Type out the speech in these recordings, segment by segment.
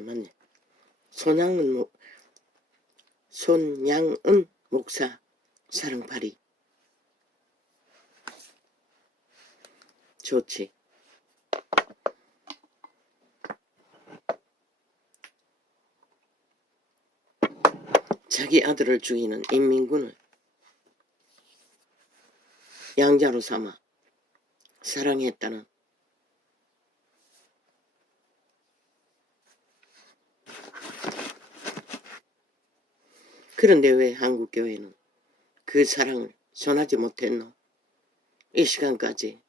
맞네. 손양은 목사 사랑팔이. 좋지. 자기 아들을 죽이는 인민군을 양자로 삼아 사랑했다는. 그런데 왜 한국교회는 그 사랑을 전하지 못했노? 이 시간까지.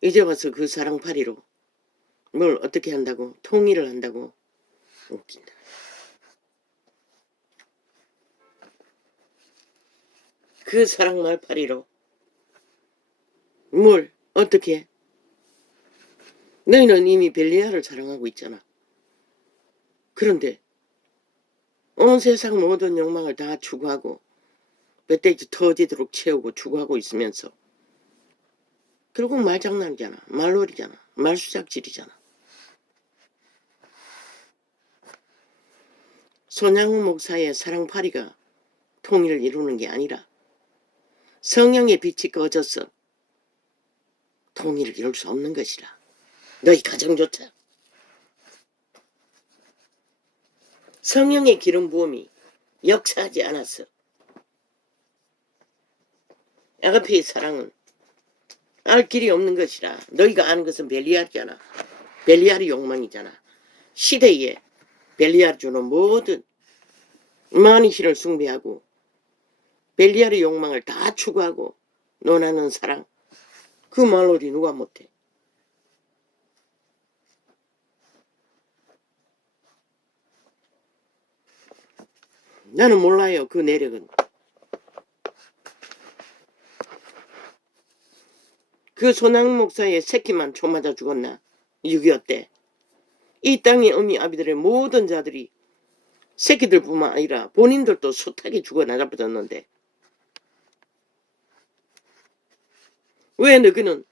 이제 와서 그 사랑팔이로 뭘 어떻게 한다고? 통일을 한다고? 웃긴다. 그 사랑 말팔이로 뭘 어떻게 해? 너희는 이미 벨리아를 사랑하고 있잖아. 그런데 온 세상 모든 욕망을 다 추구하고 멧돼지 터지도록 채우고 추구하고 있으면서 결국 말장난이잖아. 말놀이잖아. 말수작질이잖아. 손양우 목사의 사랑팔이가 통일을 이루는 게 아니라 성령의 빛이 꺼져서 통일을 이룰 수 없는 것이라. 너희 가정조차 성령의 기름 부음이 역사하지 않았어. 아가페의 사랑은 알 길이 없는 것이라. 너희가 아는 것은 벨리알이잖아. 벨리알의 욕망이잖아. 시대에 벨리알 주는 모든 마니시를 숭배하고 벨리알의 욕망을 다 추구하고 논하는 사랑. 그 말놀이 누가 못해? 나는 몰라요. 그 내력은. 그 손양 목사의 새끼만 총 맞아 죽었나? 6.25 때. 이 땅의 어미 아비들의 모든 자들이 새끼들뿐만 아니라 본인들도 숱하게 죽어 나가버렸는데 왜 너희는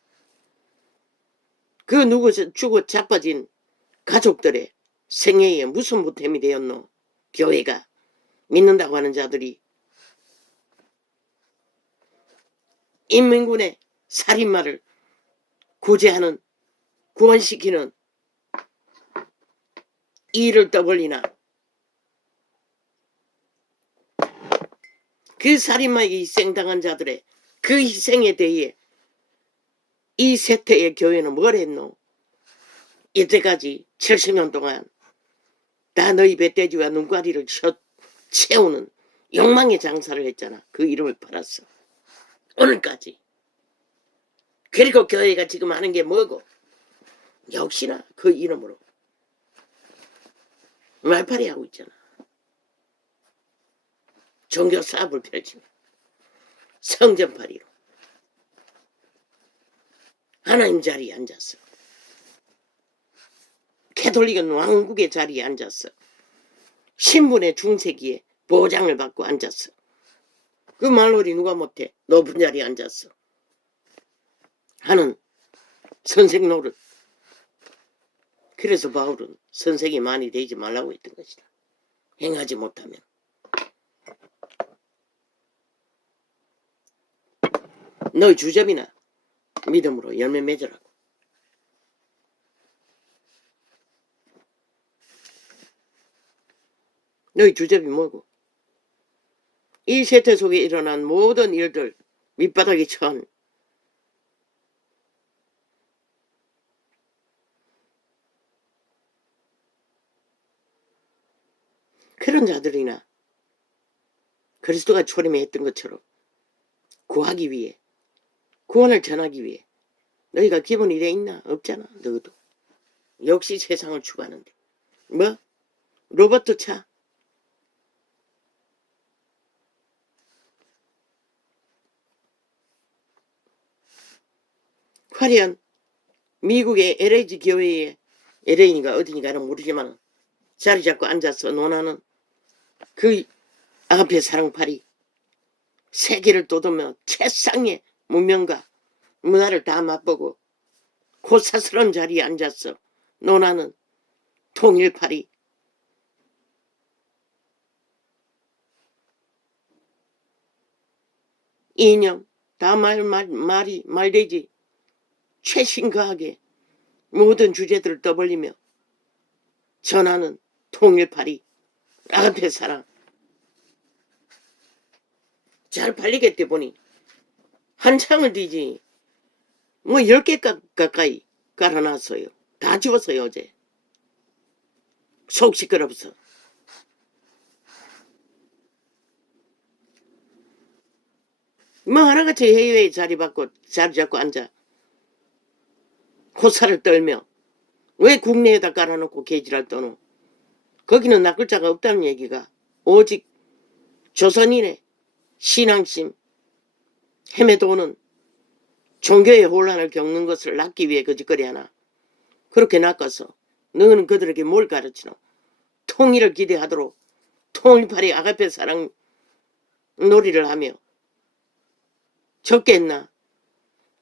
그 누구 죽어 자빠진 가족들의 생애에 무슨 보탬이 되었노? 교회가 믿는다고 하는 자들이 인민군의 살인마를 구제하는 구원시키는 일을 떠벌리나? 그 살인마에게 희생당한 자들의 그 희생에 대해 이 세태의 교회는 뭘 했노? 이때까지 70년 동안 다 너희 멧돼지와 눈가리를 채우는 욕망의 장사를 했잖아. 그 이름을 팔았어. 오늘까지. 그리고 교회가 지금 하는 게 뭐고? 역시나 그 이름으로 말팔이 하고 있잖아. 종교 사업을 펼치며 성전팔이로 하나님 자리에 앉았어. 캐톨릭은 왕국의 자리에 앉았어. 신분의 중세기에 보장을 받고 앉았어. 그 말놀이 누가 못해? 높은 자리에 앉았어. 하는 선생 노릇. 그래서 바울은 선생이 많이 되지 말라고 했던 것이다. 행하지 못하면. 너희 주접이나 믿음으로 열매 맺으라고. 너희 주접이 뭐고? 이 세태 속에 일어난 모든 일들 밑바닥이 천 그런 자들이나 그리스도가 초림에 했던 것처럼 구하기 위해 구원을 전하기 위해 너희가 기본이 돼 있나? 없잖아. 너도 역시 세상을 추구하는데 뭐? 로버트 차? 화려한 미국의 LAG 교회에 LA니가 어디니까는 모르지만 자리 잡고 앉아서 논하는 그 앞에 사랑팔이 세계를 떠도며 최상의 문명과 문화를 다 맛보고 고사스러운 자리에 앉아서 논하는 통일팔이. 이념 다 말되지. 최신가하게 모든 주제들을 떠벌리며 전하는 통일팔이 아가페 사랑. 잘 팔리겠대 보니 한창을 뒤지 뭐 10개 가까이 깔아놨어요. 다 지웠어요 어제. 속 시끄럽어. 뭐 하나같이 해외에 자리 잡고 앉아 호사를 떨며 왜 국내에다 깔아놓고 개지랄 떠노. 거기는 낚을자가 없다는 얘기가 오직 조선인의 신앙심 헤매도는 종교의 혼란을 겪는 것을 낚기 위해 거짓거리 하나. 그렇게 낚아서 너는 그들에게 뭘 가르치노. 통일을 기대하도록 통일팔이 아가페 사랑 놀이를 하며 적겠나.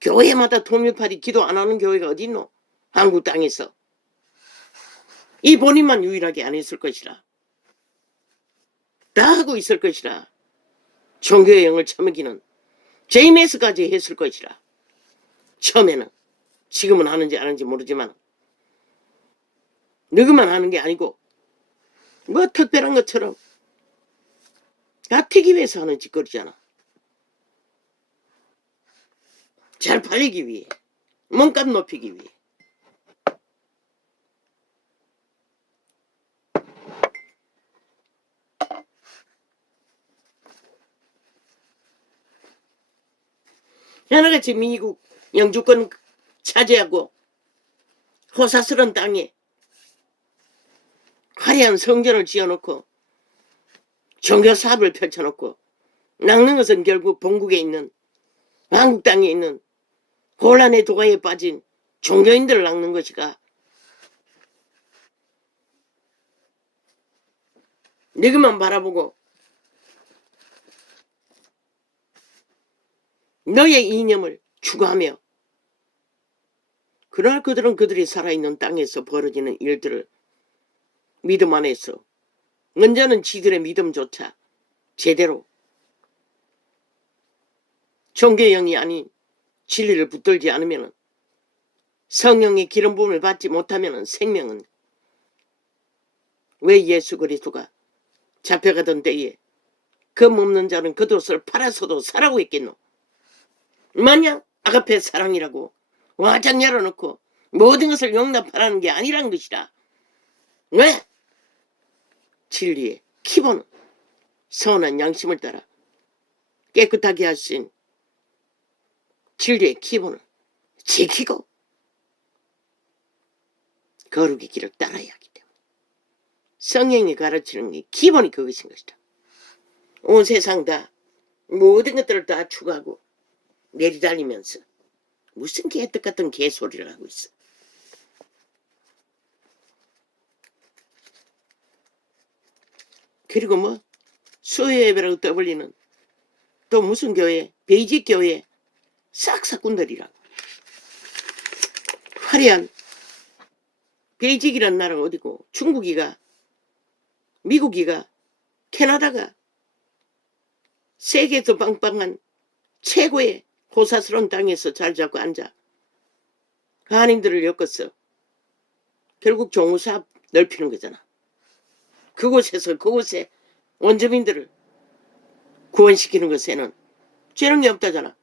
교회마다 통일팔이 기도 안 하는 교회가 어디 있노. 한국 땅에서. 이 본인만 유일하게 안 했을 것이라. 다 하고 있을 것이라. 종교의 영을 처먹이는 제이메스까지 했을 것이라. 처음에는. 지금은 하는지 안 하는지 모르지만 너그만 하는 게 아니고 뭐 특별한 것처럼 다 튀기 위해서 하는 짓거리잖아. 잘 팔리기 위해. 몸값 높이기 위해. 하나같이 미국 영주권 차지하고 호사스러운 땅에 화려한 성전을 지어놓고 종교 사업을 펼쳐놓고 낚는 것은 결국 본국에 있는 한국 땅에 있는 혼란의 도가에 빠진 종교인들을 낚는 것이가. 너희만 바라보고 너의 이념을 추구하며 그러나 그들은 그들이 살아있는 땅에서 벌어지는 일들을 믿음 안에서 먼저는 지들의 믿음조차 제대로 종교의 영이 아닌 진리를 붙들지 않으면 성령의 기름 부음을 받지 못하면 생명은 왜 예수 그리스도가 잡혀가던 때에 검 없는 자는 겉옷을 팔아서도 사라고 했겠노. 만약 아가페 사랑이라고 와장 열어놓고 모든 것을 용납하라는 게 아니란 것이라. 왜? 진리의 기본은 선한 양심을 따라 깨끗하게 하신 진리의 기본을 지키고 거룩의 길을 따라야 하기 때문에 성령이 가르치는 게 기본이 그것인 것이다. 온 세상 다 모든 것들을 다 추구하고 내리달리면서 무슨 개떡 같은 개소리를 하고 있어. 그리고 뭐 수요예배라고 떠벌리는 또 무슨 교회, 베이직 교회 싹싹꾼들이라고. 화려한 베이직이란 나라가 어디고 중국이가 미국이가 캐나다가 세계에서 빵빵한 최고의 호사스러운 땅에서 잘 잡고 앉아 한인들을 엮었어. 결국 종우사업 넓히는 거잖아. 그곳에 원주민들을 구원시키는 것에는 죄는 게 없다잖아.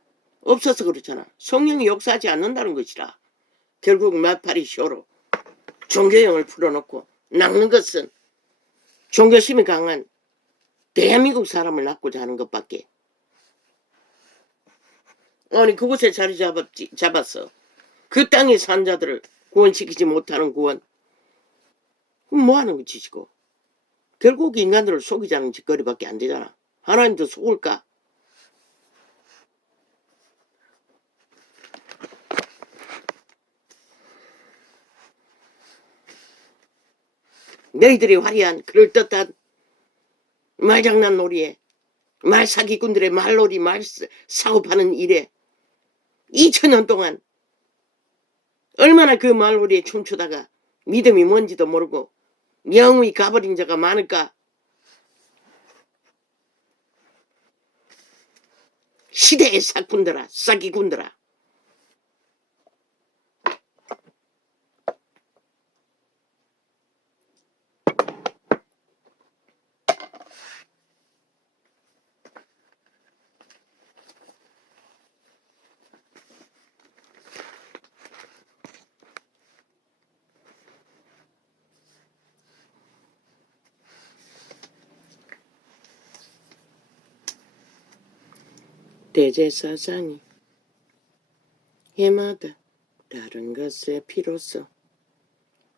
없어서 그렇잖아. 성령이 역사하지 않는다는 것이라. 결국 마파리 쇼로 종교형을 풀어놓고 낚는 것은 종교심이 강한 대한민국 사람을 낚고자 하는 것밖에. 아니 그곳에 자리 잡았어. 그 땅의 산자들을 구원시키지 못하는 구원. 그럼 뭐하는 짓이고. 결국 인간들을 속이자는 짓거리밖에 안 되잖아. 하나님도 속을까? 너희들이 화려한 그럴듯한 말장난 놀이에 말사기꾼들의 말놀이 말 사고파는 일에 2000년 동안 얼마나 그 말놀이에 춤추다가 믿음이 뭔지도 모르고 영웅이 가버린 자가 많을까? 시대의 사꾼들아, 사기꾼들아. 대제사장이 해마다 다른 것에 비로소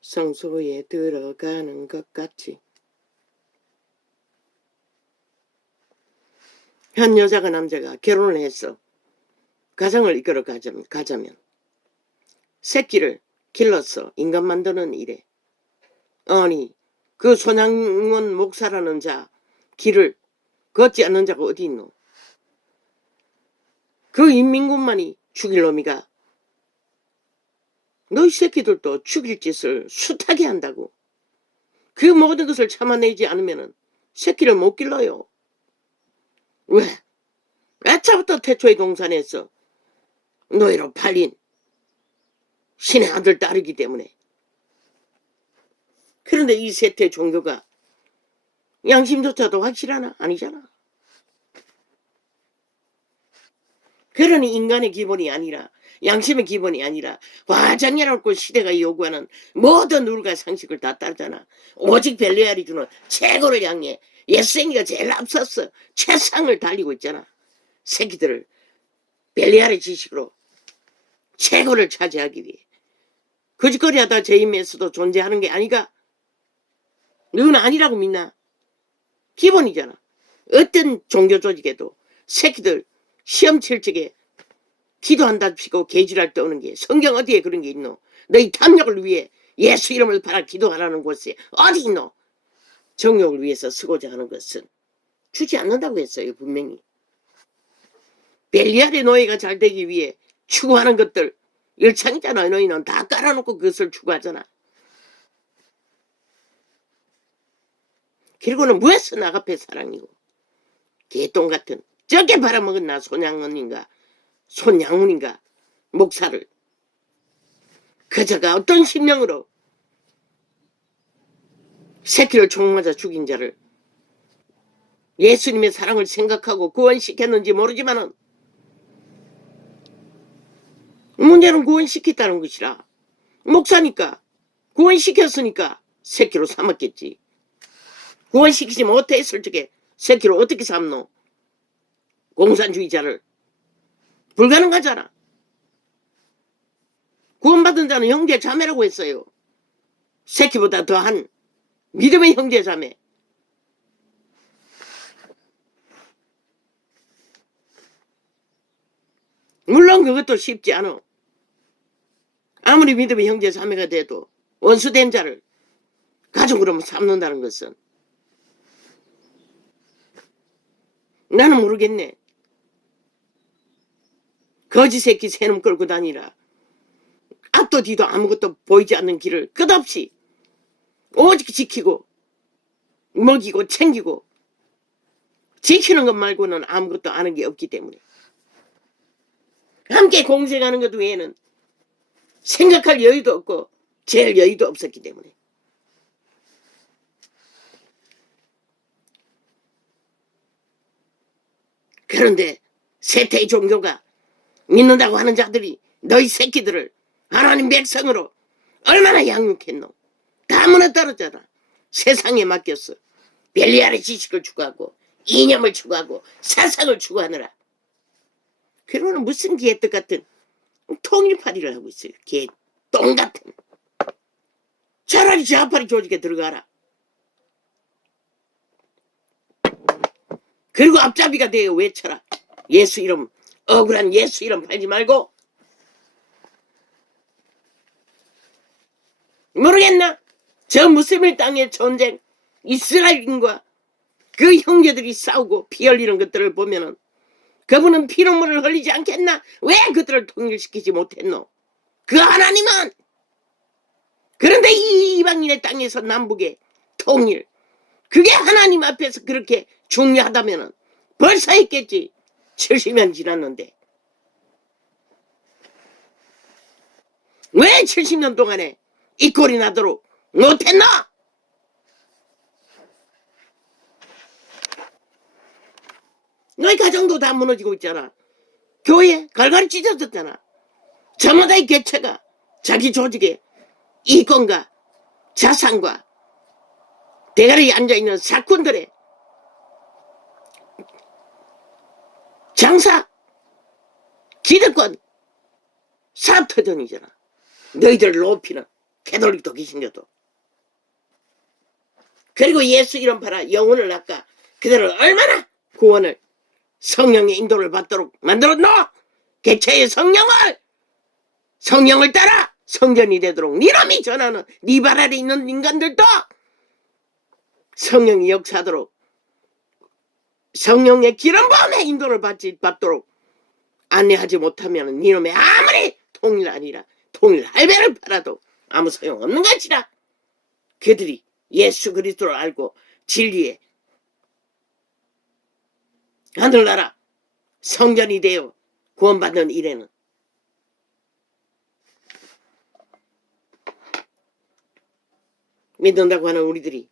성소에 들어가는 것 같이 한 여자가 남자가 결혼을 해서 가정을 이끌어 가자면 새끼를 길러서 인간 만드는 일에 아니 그 손양원 목사라는 자 길을 걷지 않는 자가 어디 있노? 그 인민군만이 죽일 놈이가 너희 새끼들도 죽일 짓을 숱하게 한다고. 그 모든 것을 참아내지 않으면 새끼를 못 길러요. 왜? 애차부터 태초의 동산에서 노예로 팔린 신의 아들 딸이기 때문에. 그런데 이 세태 종교가 양심조차도 확실하나? 아니잖아. 그러니 인간의 기본이 아니라 양심의 기본이 아니라 화장이라고 시대가 요구하는 모든 룰과 상식을 다 따르잖아. 오직 벨리알이 주는 최고를 향해 예수생이가 제일 앞섰어 최상을 달리고 있잖아. 새끼들을 벨리알의 지식으로 최고를 차지하기 위해 거짓거리하다 재임에서도 존재하는 게 아니가? 너는 아니라고 믿나? 기본이잖아. 어떤 종교 조직에도 새끼들 시험 칠 적에 기도한답시고 개지랄 떠오는 게 성경 어디에 그런 게 있노? 너희 탐욕을 위해 예수 이름을 팔아 기도하라는 곳에 어디 있노? 정욕을 위해서 쓰고자 하는 것은 주지 않는다고 했어요. 분명히. 벨리알의 노예가 잘 되기 위해 추구하는 것들 열창이잖아. 너희는 다 깔아놓고 그것을 추구하잖아. 그리고는 무에서 나가페 사랑이고 개똥 같은 저게 팔아먹은 나 손양원인가 손양훈인가 목사를 그자가 어떤 신명으로 새끼를 총 맞아 죽인 자를 예수님의 사랑을 생각하고 구원시켰는지 모르지만은 문제는 구원시켰다는 것이라. 목사니까 구원시켰으니까 새끼로 삼았겠지. 구원시키지 못했을 적에 새끼로 어떻게 삼노? 공산주의자를. 불가능하잖아. 구원받은 자는 형제 자매라고 했어요. 새끼보다 더한 믿음의 형제 자매. 물론 그것도 쉽지 않아. 아무리 믿음의 형제 자매가 돼도 원수된 자를 가족으로 삼는다는 것은 나는 모르겠네. 거지 새끼 새놈 끌고 다니라. 앞도 뒤도 아무것도 보이지 않는 길을 끝없이 오직 지키고 먹이고 챙기고 지키는 것 말고는 아무것도 아는 게 없기 때문에 함께 공생하는 것 외에는 생각할 여유도 없고 잴 여유도 없었기 때문에. 그런데 세태의 종교가 믿는다고 하는 자들이 너희 새끼들을 하나님 백성으로 얼마나 양육했노? 다 무너뜨렸잖아. 세상에 맡겼어. 벨리알의 지식을 추구하고 이념을 추구하고 사상을 추구하느라. 그러고는 무슨 개떡 같은 통일파리를 하고 있어요. 개똥 같은. 차라리 좌파리 조직에 들어가라. 그리고 앞잡이가 되어 외쳐라. 예수 이름, 억울한 예수 이름 팔지 말고. 모르겠나? 저 무슬림 땅의 전쟁, 이스라엘인과 그 형제들이 싸우고 피 흘리는 것들을 보면은 그분은 피눈물을 흘리지 않겠나? 왜 그들을 통일시키지 못했노? 그 하나님은. 그런데 이 이방인의 땅에서 남북에 통일. 그게 하나님 앞에서 그렇게 중요하다면은 벌써 했겠지. 70년 지났는데. 왜 70년 동안에 이 꼴이 나도록 못했나? 너희 가정도 다 무너지고 있잖아. 교회 갈갈이 찢어졌잖아. 저마다의 개체가 자기 조직의 이권과 자산과 대가리에 앉아있는 사꾼들의 장사, 기득권, 사업터전이잖아. 너희들 높이는 캐톨릭도 귀신교도. 그리고 예수 이름 팔아 영혼을 낚아 그들을 얼마나 구원을 성령의 인도를 받도록 만들었노? 개체의 성령을 따라 성전이 되도록 니놈이 전하는 니 발 아래 있는 인간들도 성령이 역사하도록 성령의 기름 부음의 인도를 받도록 안내하지 못하면 니놈의 아무리 통일 아니라 통일 할배를 팔아도 아무 소용없는 것이라. 그들이 예수 그리스도를 알고 진리에 하늘나라 성전이 되어 구원받는 일에는 믿는다고 하는 우리들이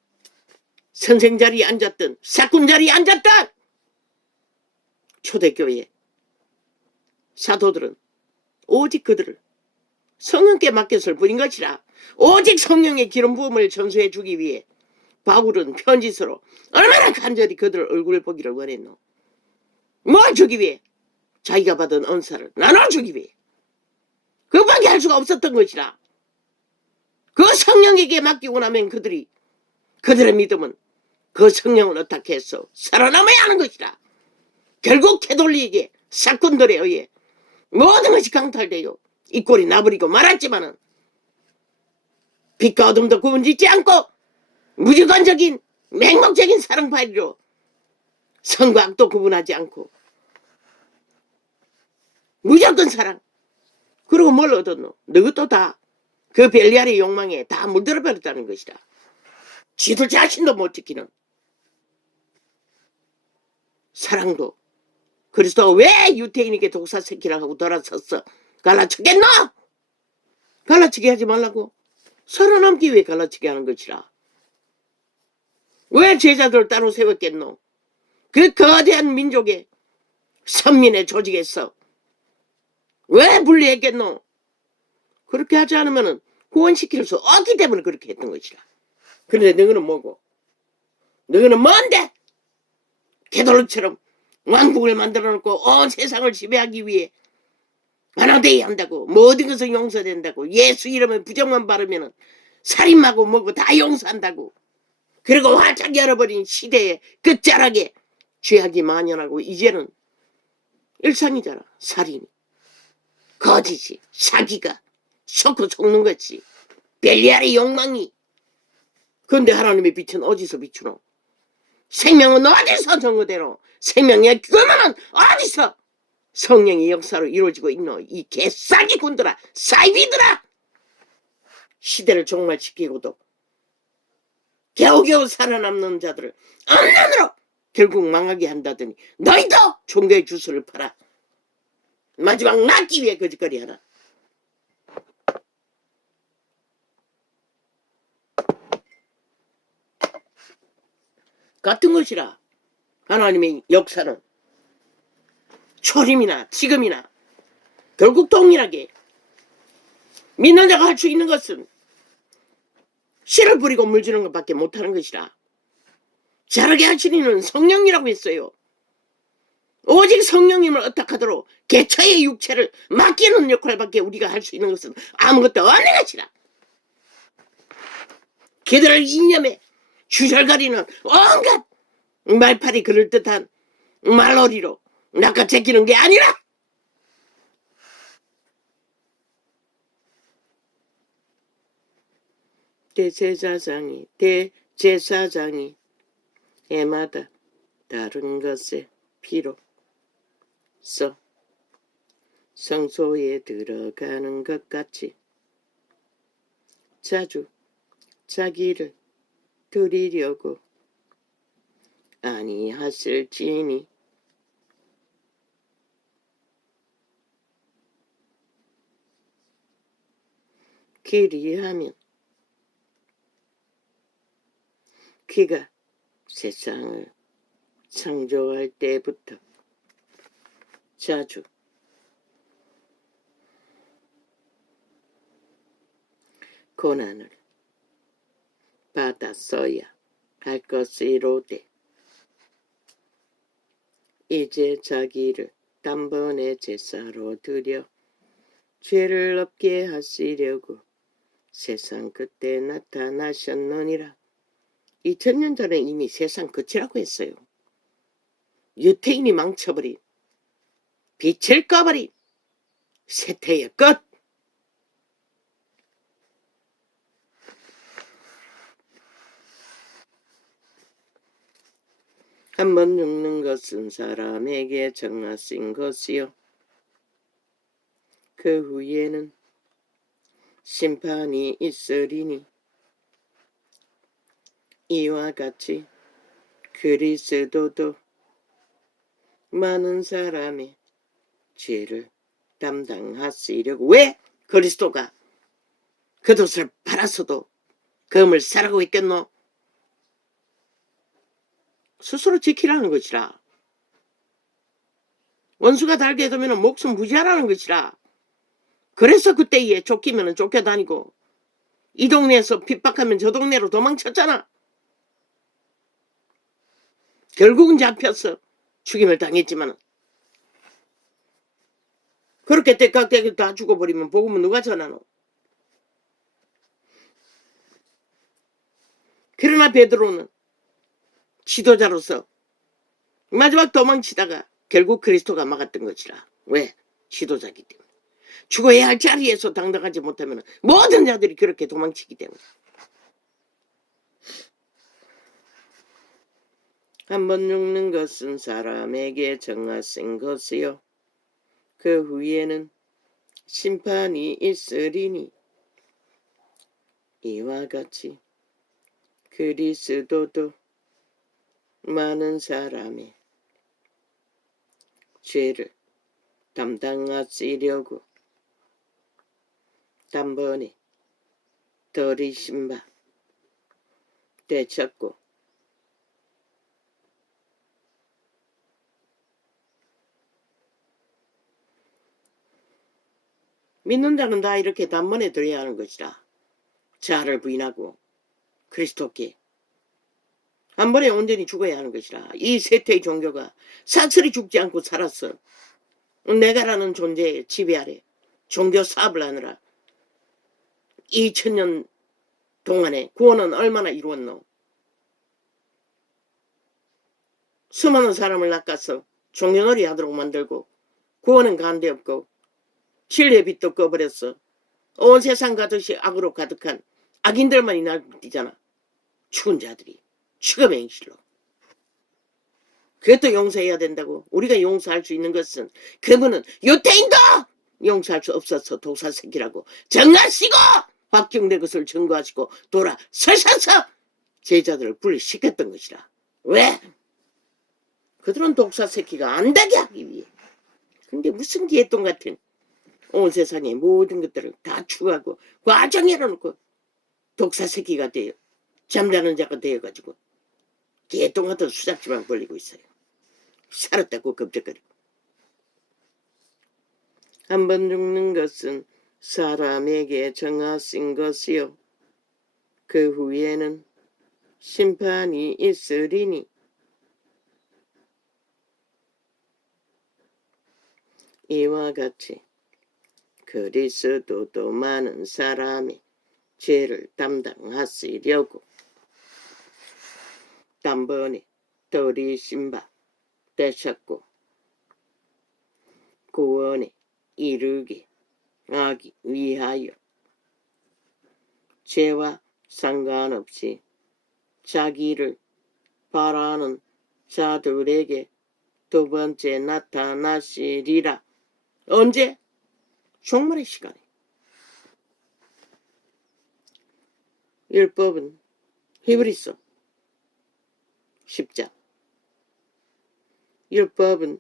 선생 자리에 앉았던 사꾼 자리에 앉았던 초대교회 사도들은 오직 그들을 성령께 맡겼을 뿐인 것이라. 오직 성령의 기름 부음을 전수해 주기 위해 바울은 편지서로 얼마나 간절히 그들 얼굴을 보기를 원했노. 뭘 주기 위해? 자기가 받은 은사를 나눠주기 위해. 그밖에 할 수가 없었던 것이라. 그 성령에게 맡기고 나면 그들의 믿음은 그 성령을 어떻게 해서 살아남아야 하는 것이라. 결국 캐톨릭의 사건들에 의해 모든 것이 강탈되어 이 꼴이 나버리고 말았지만은 빛과 어둠도 구분짓지 않고 무조건적인 맹목적인 사랑파리로 선과 악도 구분하지 않고 무조건 사랑. 그리고 뭘 얻었노? 너희도 다 그 벨리알의 욕망에 다 물들어 버렸다는 것이다. 지들 자신도 못 지키는 사랑도. 그리스도 왜 유태인에게 독사새끼라고 하고 돌아섰어? 갈라치겠노? 갈라치게 하지 말라고. 살아남기 위해 갈라치게 하는 것이라. 왜 제자들을 따로 세웠겠노? 그 거대한 민족의 선민의 조직에서 왜 분리했겠노? 그렇게 하지 않으면 구원시킬 수 없기 때문에 그렇게 했던 것이라. 그런데 너희는 뭐고? 너희는 뭔데? 캐톨릭처럼 왕국을 만들어 놓고 온 세상을 지배하기 위해 하나 되어야 한다고, 모든 것은 용서된다고, 예수 이름에 부정만 바르면 살인하고 뭐고 다 용서한다고. 그리고 활짝 열어버린 시대의 끝자락에 죄악이 만연하고 이제는 일상이잖아. 살인이, 거짓이, 사기가 섞고 속는 거지. 벨리알의 욕망이. 근데 하나님의 빛은 어디서 비추노? 생명은 어디서 정거되노? 생명의 그만은 어디서 성령의 역사로 이루어지고 있노? 이 개싸기꾼들아, 사이비들아. 시대를 종말시키고도 겨우겨우 살아남는 자들을 엄난으로 결국 망하게 한다더니 너희도 종교의 주술을 팔아 마지막 낫기 위해 거짓거리 하라. 같은 것이라. 하나님의 역사는 초림이나 지금이나 결국 동일하게 믿는 자가 할 수 있는 것은 씨를 뿌리고 물 주는 것밖에 못하는 것이라. 자라게 하시는 이는 성령이라고 했어요. 오직 성령님을 어떡하도록 개처의 육체를 맡기는 역할밖에 우리가 할 수 있는 것은 아무것도 없는 것이라. 그들을 이념에 주절거리는 온갖 말팔이 그럴듯한 말놀이로 낚아채기는 게 아니라 대제사장이 해마다 다른 것에 비로소 성소에 들어가는 것 같이 자주 자기를 드리려고 아니하실지니 그리하면 그가 세상을 창조할 때부터 자주 고난을 받았어야 할 것이로되 이제 자기를 단번에 제사로 드려 죄를 없게 하시려고 세상 끝에 나타나셨느니라. 2000년 전에 이미 세상 끝이라고 했어요. 유태인이 망쳐버린 빛을 꺼버린 세태의 끝. 한번 죽는 것은 사람에게 정하신 것이요 그 후에는 심판이 있으리니 이와 같이 그리스도도 많은 사람의 죄를 담당하시려고. 왜? 그리스도가 겉옷을 팔아서도 검을 사라고 했겠노? 스스로 지키라는 것이라. 원수가 달게 해두면 목숨 부지하라는 것이라. 그래서 그때에 쫓기면 쫓겨다니고 이 동네에서 핍박하면 저 동네로 도망쳤잖아. 결국은 잡혀서 죽임을 당했지만 그렇게 때깍때깍 다 죽어버리면 복음은 누가 전하노? 그러나 베드로는 지도자로서 마지막 도망치다가 결국 그리스도가 막았던 것이라. 왜? 지도자이기 때문에. 죽어야 할 자리에서 당당하지 못하면 모든 자들이 그렇게 도망치기 때문에. 한번 죽는 것은 사람에게 정하신 것이요 그 후에는 심판이 있으리니 이와 같이 그리스도도 많은 사람의 죄를 담당하시려고 단번에 들이신 바 되셨고 믿는 자는 다 이렇게 단번에 들어야 하는 것이라. 자아를 부인하고 그리스도께 한 번에 온전히 죽어야 하는 것이라. 이 세태의 종교가 사슬이 죽지 않고 살았어. 내가라는 존재의 지배 아래 종교 사업을 하느라 2000년 동안에 구원은 얼마나 이루었노? 수많은 사람을 낚아서 종교놀이 하도록 만들고 구원은 간데 없고 진리의 빛도 꺼버렸어. 온 세상 가듯이 악으로 가득한 악인들만이 날뛰잖아. 죽은 자들이 죽음의 행실로. 그것도 용서해야 된다고. 우리가 용서할 수 있는 것은 그분은 유태인도 용서할 수 없어서 도사새끼라고 정하시고 확증된 것을 증거하시고 돌아서셔서 제자들을 분리시켰던 것이라. 왜? 그들은 독사새끼가 안 되게 하기 위해. 근데 무슨 개똥 같은 온 세상의 모든 것들을 다 추구하고 과정해놓고 독사새끼가 돼요. 잠자는 자가 되어가지고 개똥 같은 수작지만 벌리고 있어요. 살았다고 겁적거리고. 한번 죽는 것은 사람에게 정하신 것이요 그 후에는 심판이 있으리니 이와 같이 그리스도도 많은 사람의 죄를 담당하시려고 단번에 들이신 바 되셨고 구원에 이르게 하기 위하여 죄와 상관없이 자기를 바라는 자들에게 두 번째 나타나시리라. 언제? 종말의 시간에. 율법은 히브리서 10장. 율법은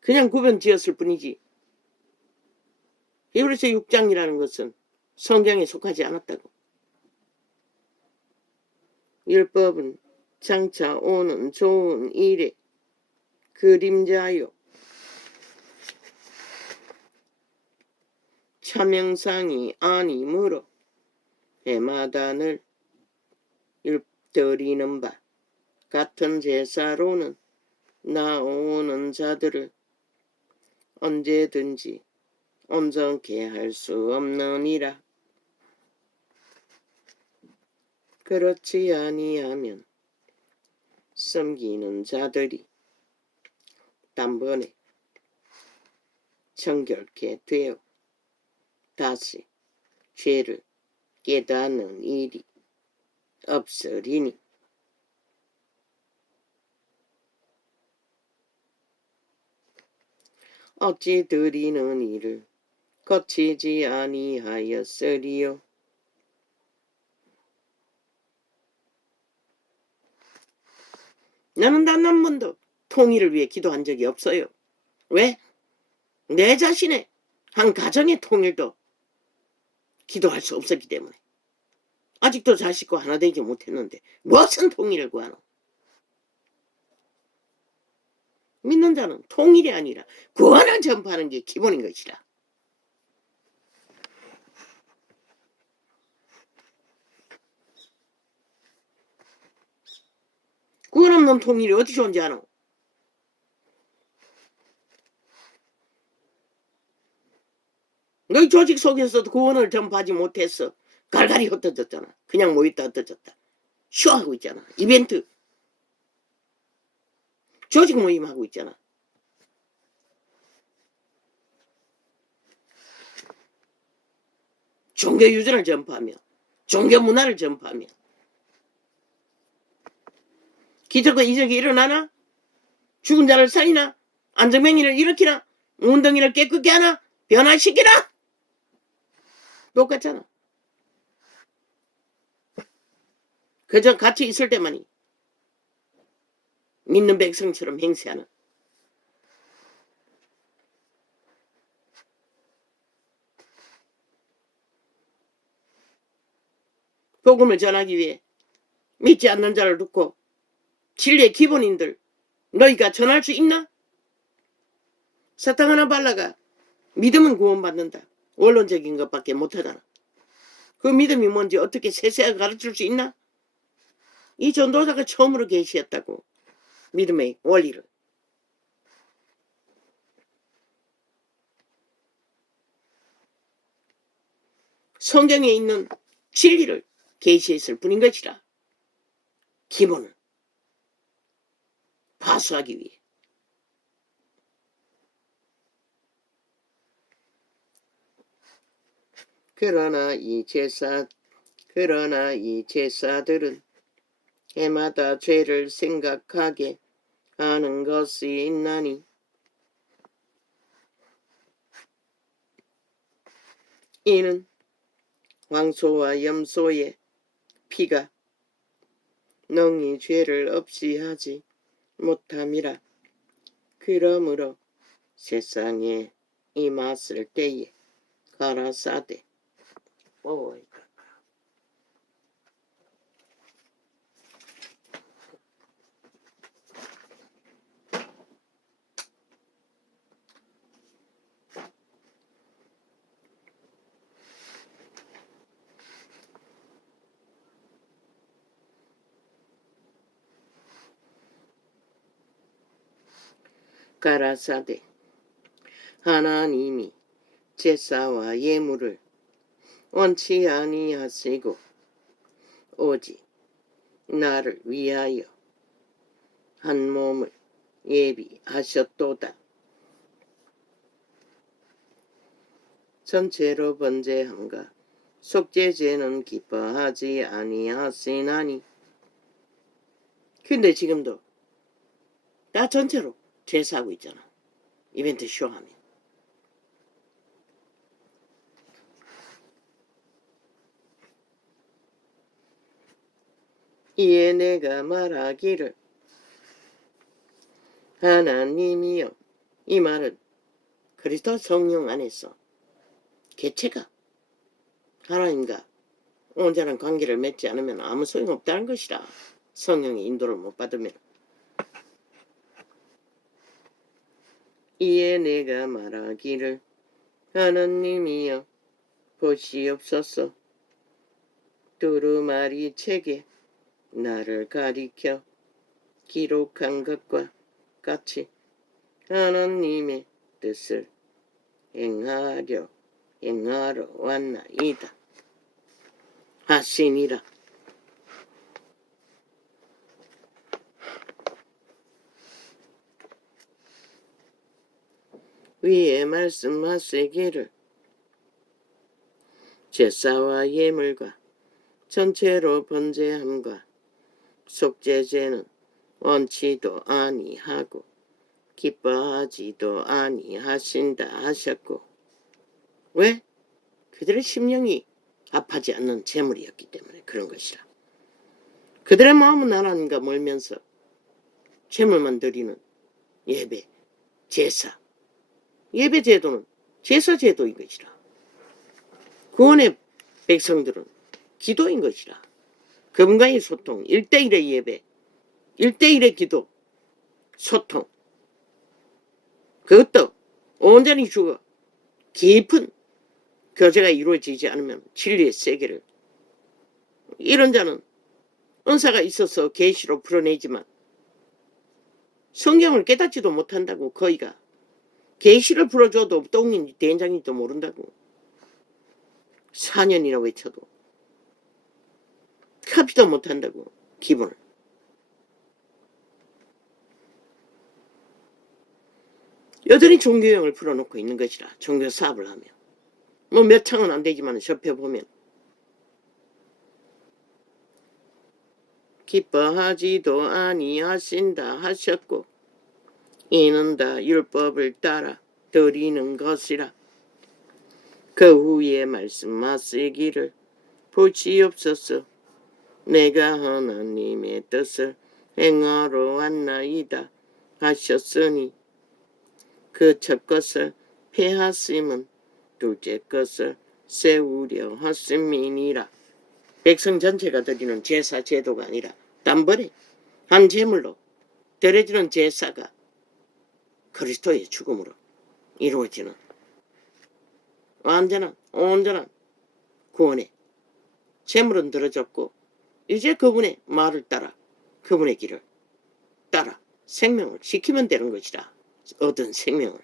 그냥 구분 지었을 뿐이지. 히브리서 6장이라는 것은 성경에 속하지 않았다고. 율법은 장차 오는 좋은 일의 그림자요 차명상이 아니므로 해마다 늘 드리는 바 같은 제사로는 나오는 자들을 언제든지 온전케 할 수 없느니라. 그렇지 아니하면 섬기는 자들이 단번에 정결케 되어 다시 죄를 깨닫는 일이 없으리니 어찌 드리는 일을 거치지 아니하였으리요. 나는 단 한 번도 통일을 위해 기도한 적이 없어요. 왜? 내 자신의 한 가정의 통일도 기도할 수 없었기 때문에. 아직도 자식과 하나 되지 못했는데 무슨 통일을 구하노? 믿는 자는 통일이 아니라 구원을 전파하는 게 기본인 것이라. 구원 없는 통일이 어디 좋은지 아노? 너희 조직 속에서도 구원을 전파하지 못했어. 갈갈이 흩어졌잖아. 그냥 모였다 흩어졌다. 쇼하고 있잖아. 이벤트. 조직 모임하고 있잖아. 종교 유전을 전파하며 종교 문화를 전파하며 기적과 이적이 일어나나? 죽은 자를 살리나? 안정맹이를 일으키나? 웅덩이를 깨끗게 하나? 변화시키나? 똑같잖아. 그저 같이 있을 때만이 믿는 백성처럼 행세하는. 복음을 전하기 위해 믿지 않는 자를 두고 진리의 기본인들 너희가 전할 수 있나? 사탕 하나 발라가 믿음은 구원받는다. 원론적인 것밖에 못하잖아. 그 믿음이 뭔지 어떻게 세세하게 가르칠 수 있나? 이 전도자가 처음으로 계시했다고. 믿음의 원리를. 성경에 있는 진리를 계시했을 뿐인 것이라. 기본을 파수하기 위해. 그러나 이 제사들은 해마다 죄를 생각하게 하는 것이 있나니 이는 황소와 염소의 피가 능히 죄를 없이 하지 못함이라. 그러므로 세상에 임했을 때에 가라사대 가라사대 하나님이 제사와 예물을 원치 아니하시고 오직 나를 위하여 한 몸을 예비하셨도다. 전체로 번제함과 속죄제는 기뻐하지 아니하시나니. 근데 지금도 나 전체로 제사하고 있잖아. 이벤트 쇼하면. 이에 내가 말하기를 하나님이여, 이 말은 그리스도 성령 안에서 개체가 하나님과 온전한 관계를 맺지 않으면 아무 소용없다는 것이라. 성령의 인도를 못 받으면. 이에 내가 말하기를 하나님이여 보시옵소서. 두루마리 책에 나를 가리켜 기록한 것과 같이 하나님의 뜻을 행하러 왔나이다 하시니라. 위에 말씀하시기를 제사와 예물과 전체로 번제함과 속죄제는 원치도 아니하고 기뻐하지도 아니하신다 하셨고. 왜? 그들의 심령이 아파하지 않는 제물이었기 때문에 그런 것이라. 그들의 마음은 하나님과 멀면서 제물만 드리는 예배, 제사. 예배 제도는 제사 제도인 것이라. 구원의 백성들은 기도인 것이라. 그분과의 소통, 1대1의 예배, 1대1의 기도, 소통. 그것도 온전히 죽어 깊은 교제가 이루어지지 않으면 진리의 세계를, 이런 자는 은사가 있어서 계시로 풀어내지만 성경을 깨닫지도 못한다고. 거의가 계시를 풀어줘도 똥인지 된장인지도 모른다고. 4년이나 외쳐도 카피도 못한다고. 기본을. 여전히 종교형을 풀어놓고 있는 것이라. 종교 사업을 하면 뭐 몇 창은 안 되지만 접해보면 기뻐하지도 아니하신다 하셨고 이는 다 율법을 따라 드리는 것이라. 그 후에 말씀하시기를 보시옵소서. 내가 하나님의 뜻을 행하러 왔나이다 하셨으니 그 첫 것을 폐하심은 둘째 것을 세우려 하심이니라. 백성 전체가 드리는 제사 제도가 아니라 단번에 한 제물로 드려지는 제사가 그리스도의 죽음으로 이루어지는 완전한 온전한 구원의 제물은 들어졌고 이제 그분의 말을 따라 그분의 길을 따라 생명을 지키면 되는 것이라. 얻은 생명을